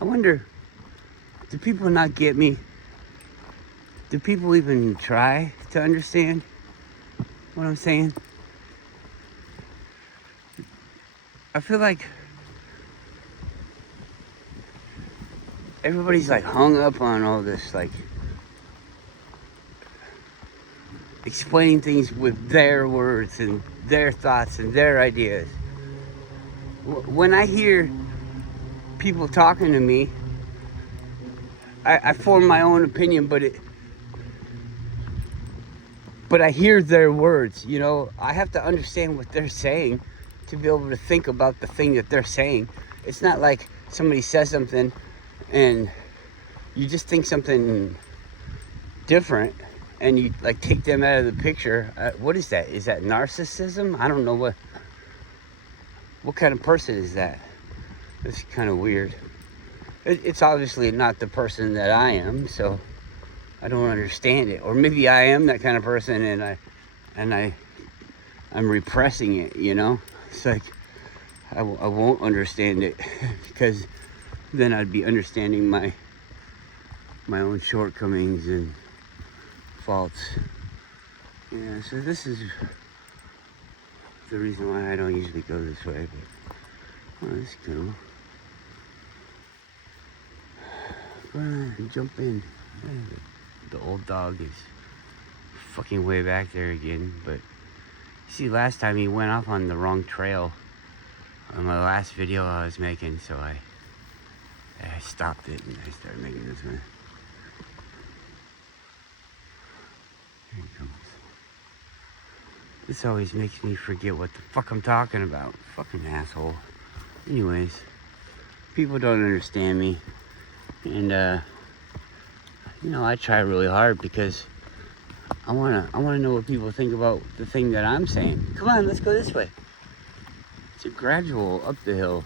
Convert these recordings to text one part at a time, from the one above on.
I wonder, do people not get me? Do people even try to understand what I'm saying? I feel like everybody's like hung up on all this, like explaining things with their words and their thoughts and their ideas. When I hear people talking to me, I form my own opinion, but I hear their words. You know, I have to understand what they're saying to be able to think about the thing that they're saying. It's not like somebody says something and you just think something different and you like take them out of the picture. What is that? Is that narcissism? I don't know what kind of person is that. It's kind of weird. It's obviously not the person that I am, so I don't understand it. Or maybe I am that kind of person and I'm repressing it, you know? It's like I won't understand it because then I'd be understanding my own shortcomings and faults. Yeah, so this is the reason why I don't usually go this way, but that's cool. Go on, jump in. The old dog is fucking way back there again, but see, last time he went off on the wrong trail on my last video I was making, so I stopped it and I started making this one. Here he comes. This always makes me forget what the fuck I'm talking about. Fucking asshole. Anyways, people don't understand me, and you know, I try really hard because I wanna know what people think about the thing that I'm saying. Come on, let's go this way. It's a gradual up the hill.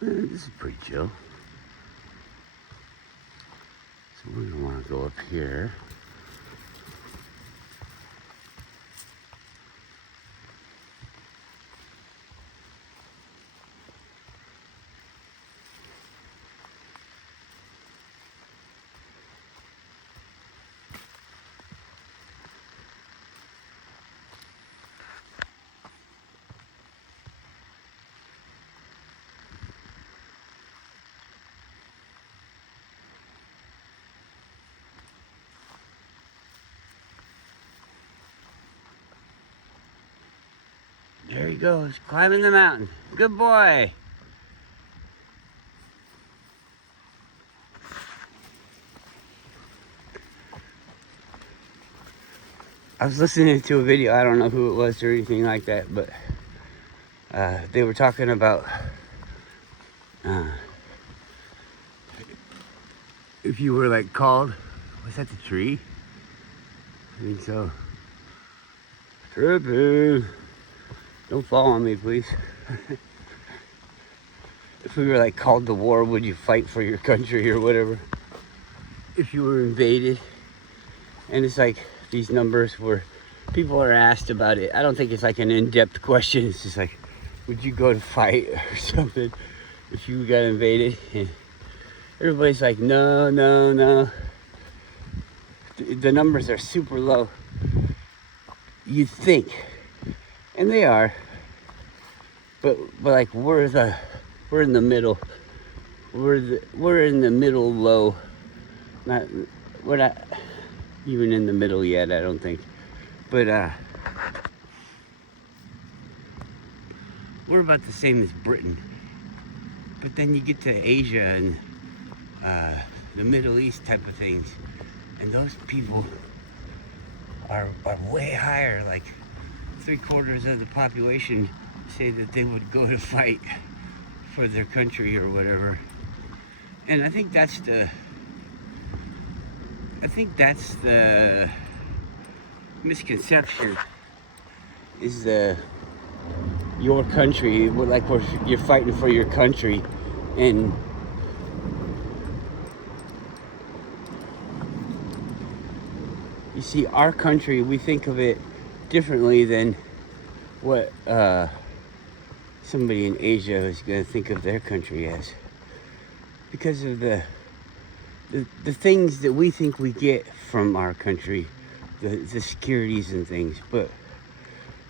This is pretty chill. So we're gonna wanna go up here. There he goes, climbing the mountain. Good boy. I was listening to a video, I don't know who it was or anything like that, but they were talking about if you were like called, was that the tree? I think so. Tripping. Don't fall on me, please. If we were like called to war, would you fight for your country or whatever? If you were invaded, and it's like these numbers where people are asked about it. I don't think it's like an in-depth question. It's just like, would you go to fight or something if you got invaded? And everybody's like, no, no, no. The numbers are super low. You'd think, and they are, but like we're in the middle. We're in the middle low. We're not even in the middle yet, I don't think. But we're about the same as Britain. But then you get to Asia and the Middle East type of things, and those people are way higher. Like 3/4 of the population say that they would go to fight for their country or whatever. And I think that's the misconception, is your country, like you're fighting for your country. And you see, our country, we think of it differently than what somebody in Asia is going to think of their country as, because of the things that we think we get from our country, the securities and things. But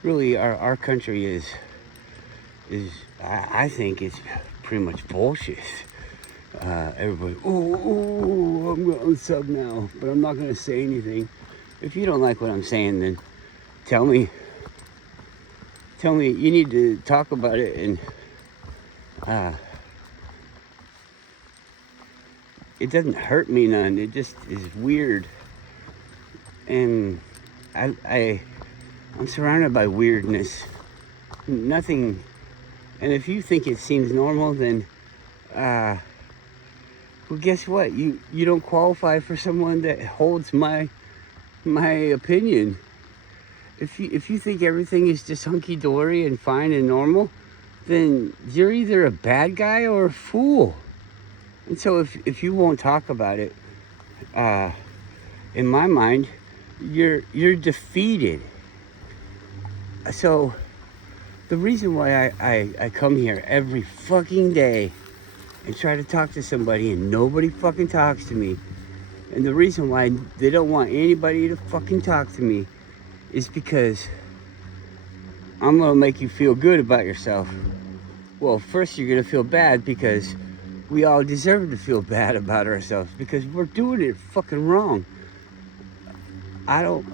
really, our country is I think it's pretty much bullshit. Everybody, I'm going to sub now, but I'm not going to say anything. If you don't like what I'm saying, then tell me. You need to talk about it, and it doesn't hurt me none. It just is weird, and I'm surrounded by weirdness. Nothing, and if you think it seems normal, then well, guess what? You don't qualify for someone that holds my opinion. If you think everything is just hunky-dory and fine and normal, then you're either a bad guy or a fool. And so if you won't talk about it, in my mind, you're defeated. So the reason why I come here every fucking day and try to talk to somebody and nobody fucking talks to me, and the reason why they don't want anybody to fucking talk to me, is because I'm gonna make you feel good about yourself. Well, first you're gonna feel bad, because we all deserve to feel bad about ourselves, because we're doing it fucking wrong. I'm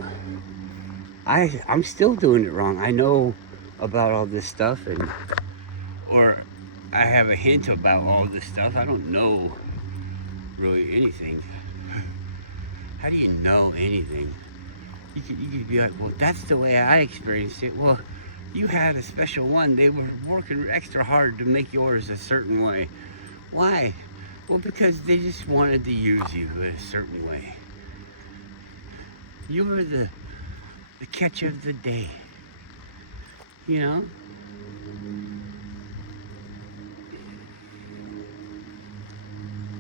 still doing it wrong. I know about all this stuff, or I have a hint about all this stuff. I don't know really anything. How do you know anything? You could be like, well, that's the way I experienced it. Well, you had a special one. They were working extra hard to make yours a certain way. Why? Well, because they just wanted to use you a certain way. You were the catch of the day. You know?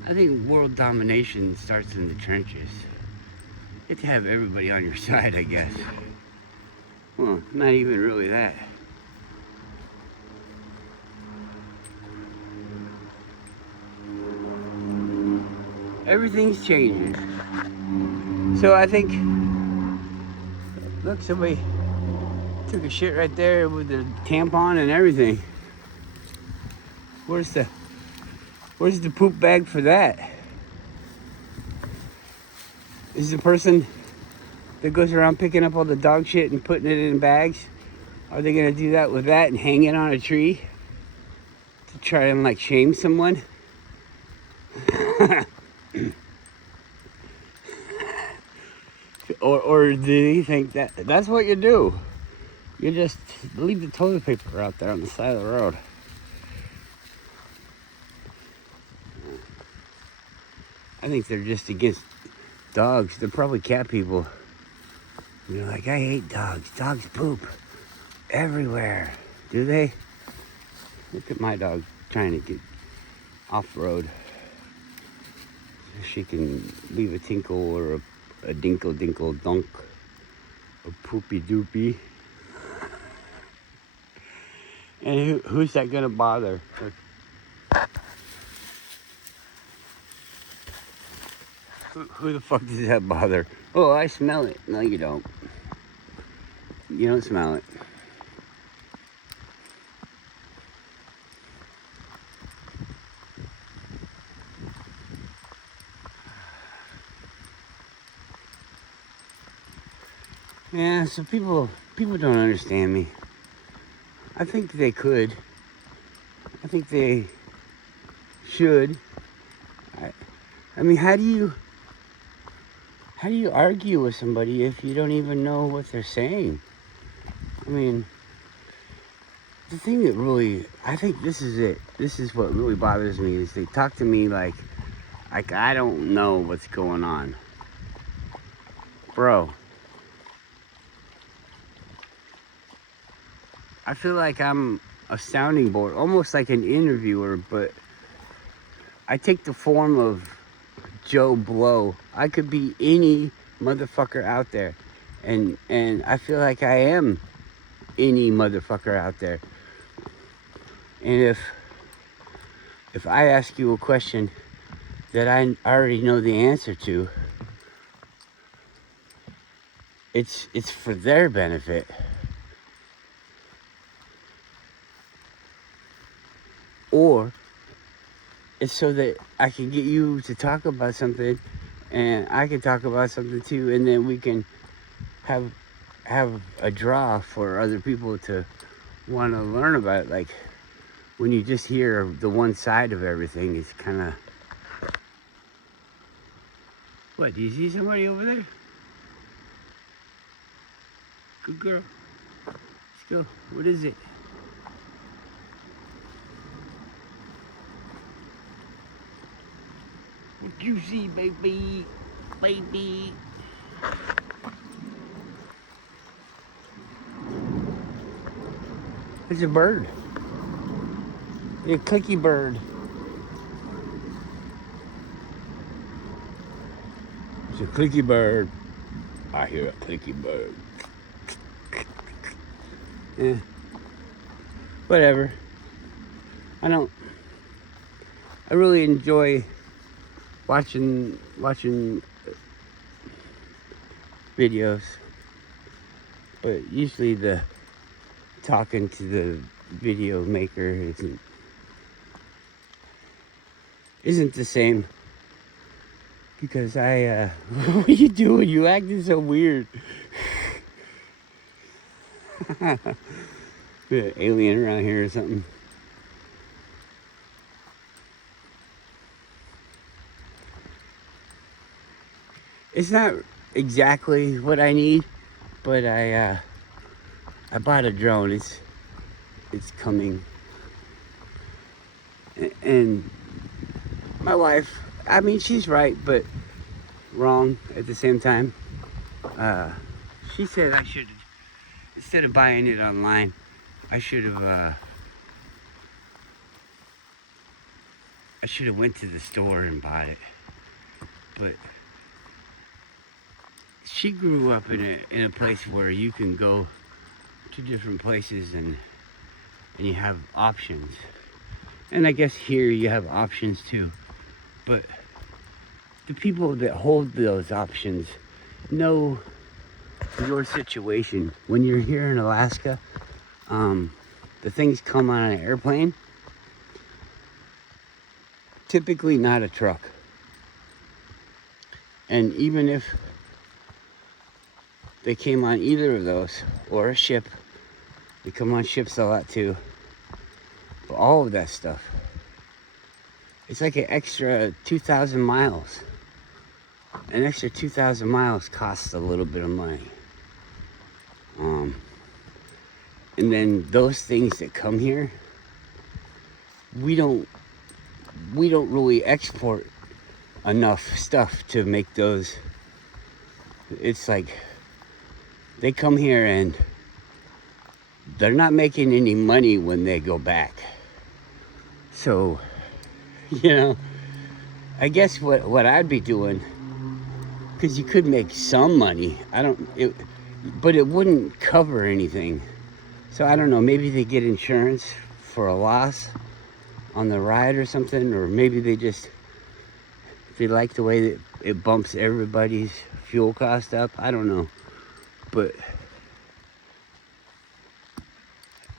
I think world domination starts in the trenches. You have to have everybody on your side, I guess. Well, not even really that. Everything's changing. So I think, look, somebody took a shit right there with the tampon and everything. Where's the poop bag for that? Is the person that goes around picking up all the dog shit and putting it in bags, are they gonna do that with that and hang it on a tree to try and like shame someone? or do you think that that's what you do? You just leave the toilet paper out there on the side of the road. I think they're just against dogs. They're probably cat people. You're like, I hate dogs. Dogs poop everywhere. Do they? Look at my dog trying to get off-road. So she can leave a tinkle or a dinkle dinkle dunk. A poopy doopy. And who's that gonna bother? Who the fuck does that bother? Oh, I smell it. No, you don't. You don't smell it. Yeah, so people don't understand me. I think they could. I think they should. I mean, how do you argue with somebody if you don't even know what they're saying? I mean, the thing that really, I think this is it. This is what really bothers me, is they talk to me like I don't know what's going on. Bro, I feel like I'm a sounding board, almost like an interviewer, but I take the form of Joe Blow. I could be any motherfucker out there, And I feel like I am any motherfucker out there. And if I ask you a question that I already know the answer to, it's for their benefit. Or it's so that I can get you to talk about something and I can talk about something too, and then we can have a draw for other people to want to learn about it. Like when you just hear the one side of everything, it's kind of... What, do you see somebody over there? Good girl. Let's go. What is it? What you see, baby? Baby. It's a bird. A clicky bird. It's a clicky bird. I hear a clicky bird. Yeah. Whatever. I really enjoy watching videos, but usually the talking to the video maker isn't the same, because I what are you doing? You acting so weird. An alien around here or something. It's not exactly what I need, but I bought a drone. It's coming, and my wife, I mean, she's right, but wrong at the same time. She said I should, instead of buying it online, I should have went to the store and bought it. But she grew up in a place where you can go to different places and you have options. And I guess here you have options too. But the people that hold those options know your situation. When you're here in Alaska, the things come on an airplane, typically not a truck. And even if they came on either of those, or a ship, they come on ships a lot too, but all of that stuff, it's like an extra 2,000 miles. An extra 2,000 miles costs a little bit of money. And then those things that come here, we don't really export enough stuff to make those. It's like they come here and they're not making any money when they go back. So, I guess what I'd be doing, because you could make some money, but it wouldn't cover anything. So I don't know, maybe they get insurance for a loss on the ride or something, or maybe they like the way that it bumps everybody's fuel cost up. I don't know. But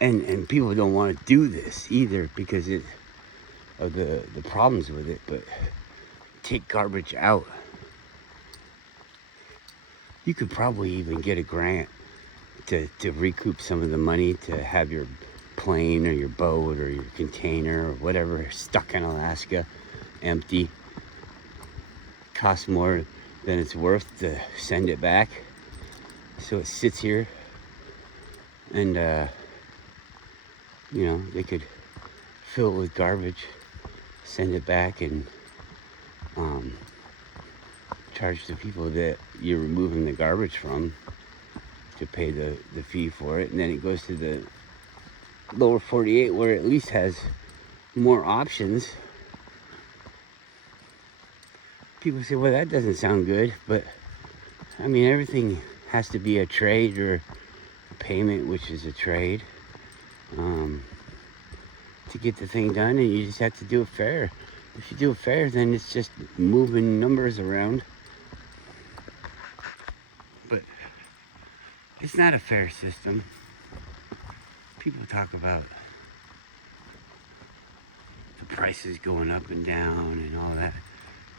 and people don't want to do this either because of the problems with it. But take garbage out. You could probably even get a grant to recoup some of the money to have your plane or your boat or your container or whatever stuck in Alaska empty. Costs more than it's worth to send it back, so it sits here, and they could fill it with garbage, send it back, and charge the people that you're removing the garbage from to pay the fee for it. And then it goes to the lower 48, where it at least has more options. People say, well, that doesn't sound good, but I mean, everything has to be a trade or a payment, which is a trade, to get the thing done, and you just have to do it fair. If you do it fair, then it's just moving numbers around. But it's not a fair system. People talk about the prices going up and down and all that.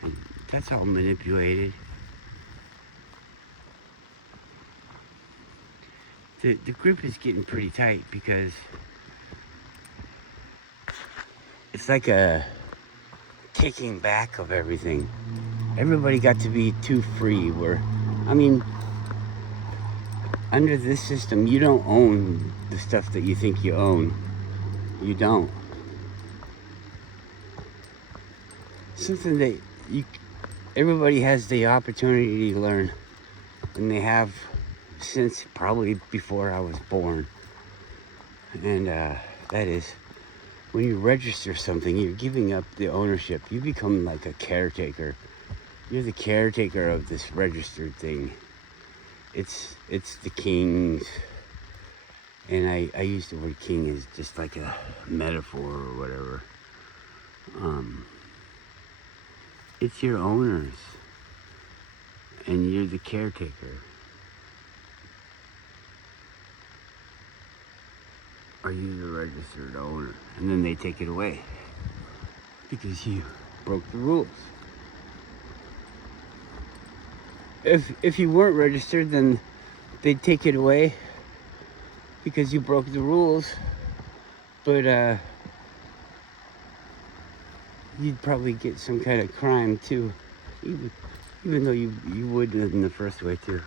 And that's all manipulated. The grip is getting pretty tight because it's like a taking back of everything. Everybody got to be too free. I mean, under this system, you don't own the stuff that you think you own. You don't. Something that everybody has the opportunity to learn, and they have since probably before I was born. And that is, when you register something, you're giving up the ownership. You become like a caretaker. You're the caretaker of this registered thing. It's the king's, and I use the word king as just like a metaphor or whatever. It's your owners, and you're the caretaker. Are you the registered owner? And then they take it away because you broke the rules. If you weren't registered, then they'd take it away because you broke the rules. But you'd probably get some kind of crime too, even though you would in the first way too.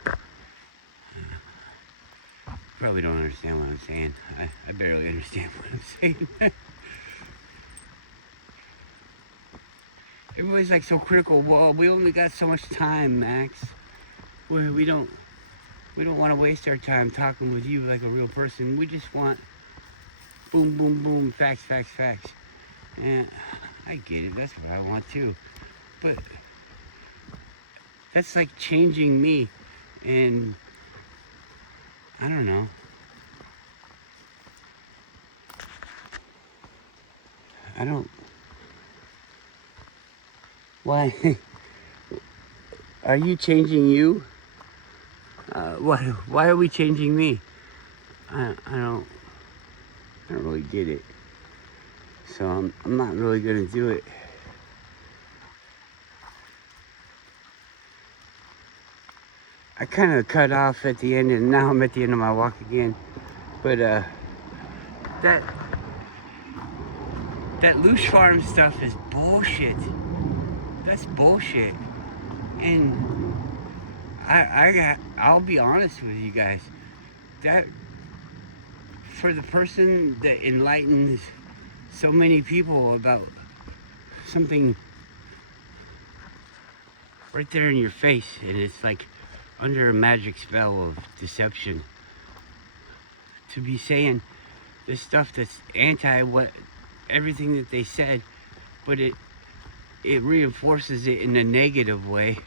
Probably don't understand what I'm saying. I barely understand what I'm saying. Everybody's like so critical. Well, we only got so much time, Max. We don't want to waste our time talking with you like a real person. We just want boom, boom, boom, facts, facts, facts. And I get it. That's what I want too. But that's like changing me, and I don't know. Why? Are you changing you? Why are we changing me? I don't really get it. So I'm not really gonna do it. I kind of cut off at the end, and now I'm at the end of my walk again. But that Loosh Farm stuff is bullshit. That's bullshit. And I'll be honest with you guys. That, for the person that enlightens so many people about something right there in your face, and it's like under a magic spell of deception, to be saying this stuff that's anti everything that they said, but it reinforces it in a negative way.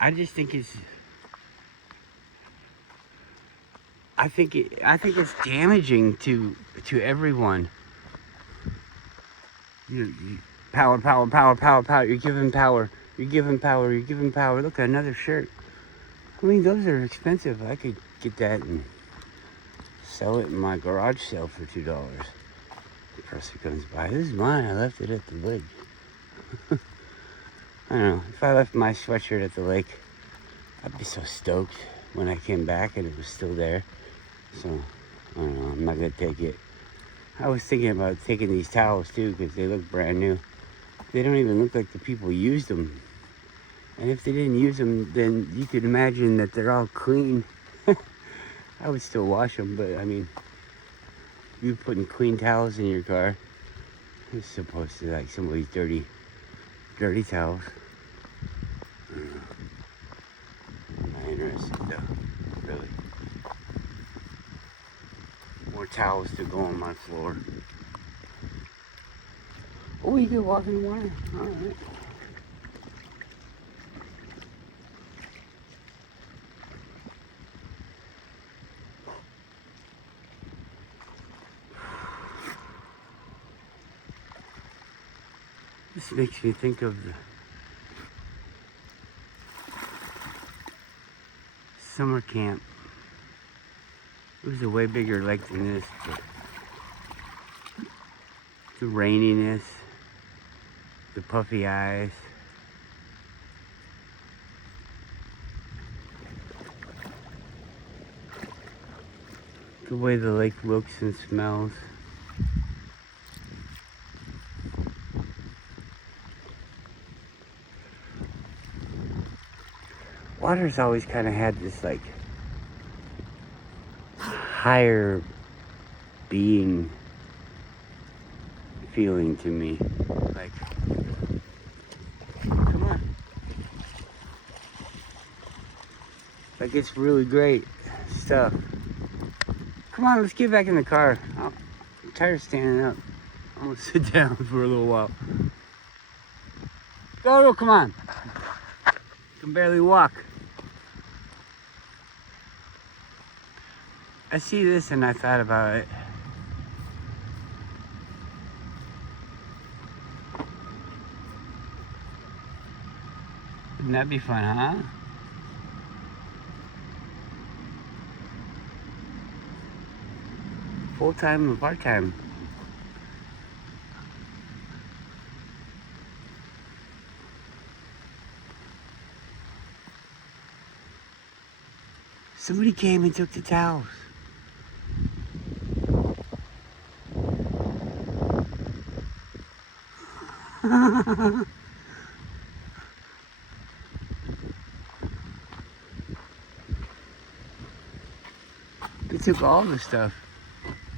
I just think I think it's damaging to everyone. You power, power, power, power, power. You're giving power. You're giving power. You're giving power. Look at another shirt. I mean, those are expensive. I could get that and sell it in my garage sale for $2. The person comes by. This is mine. I left it at the lake. I don't know. If I left my sweatshirt at the lake, I'd be so stoked when I came back and it was still there. So, I don't know. I'm not going to take it. I was thinking about taking these towels too because they look brand new. They don't even look like the people used them. And if they didn't use them, then you could imagine that they're all clean. I would still wash them, but I mean, you putting clean towels in your car, it's supposed to like somebody's dirty towels. Not interested though, really. More towels to go on my floor. Oh, you can walk in the water. All right. This makes me think of the summer camp. It was a way bigger lake than this, but the raininess, the puffy eyes. The way the lake looks and smells. Water's always kind of had this like higher being feeling to me. Like, come on. Like it's really great stuff. Come on, let's get back in the car. I'm tired of standing up. I'm gonna sit down for a little while. Go, come on. You can barely walk. I see this and I thought about it. Wouldn't that be fun, huh? Full-time and part-time. Somebody came and took the towels. They took all the stuff.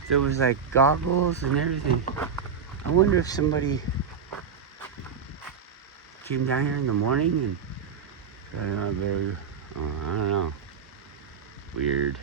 There was like goggles and everything. I wonder if somebody came down here in the morning and I don't know. Weird.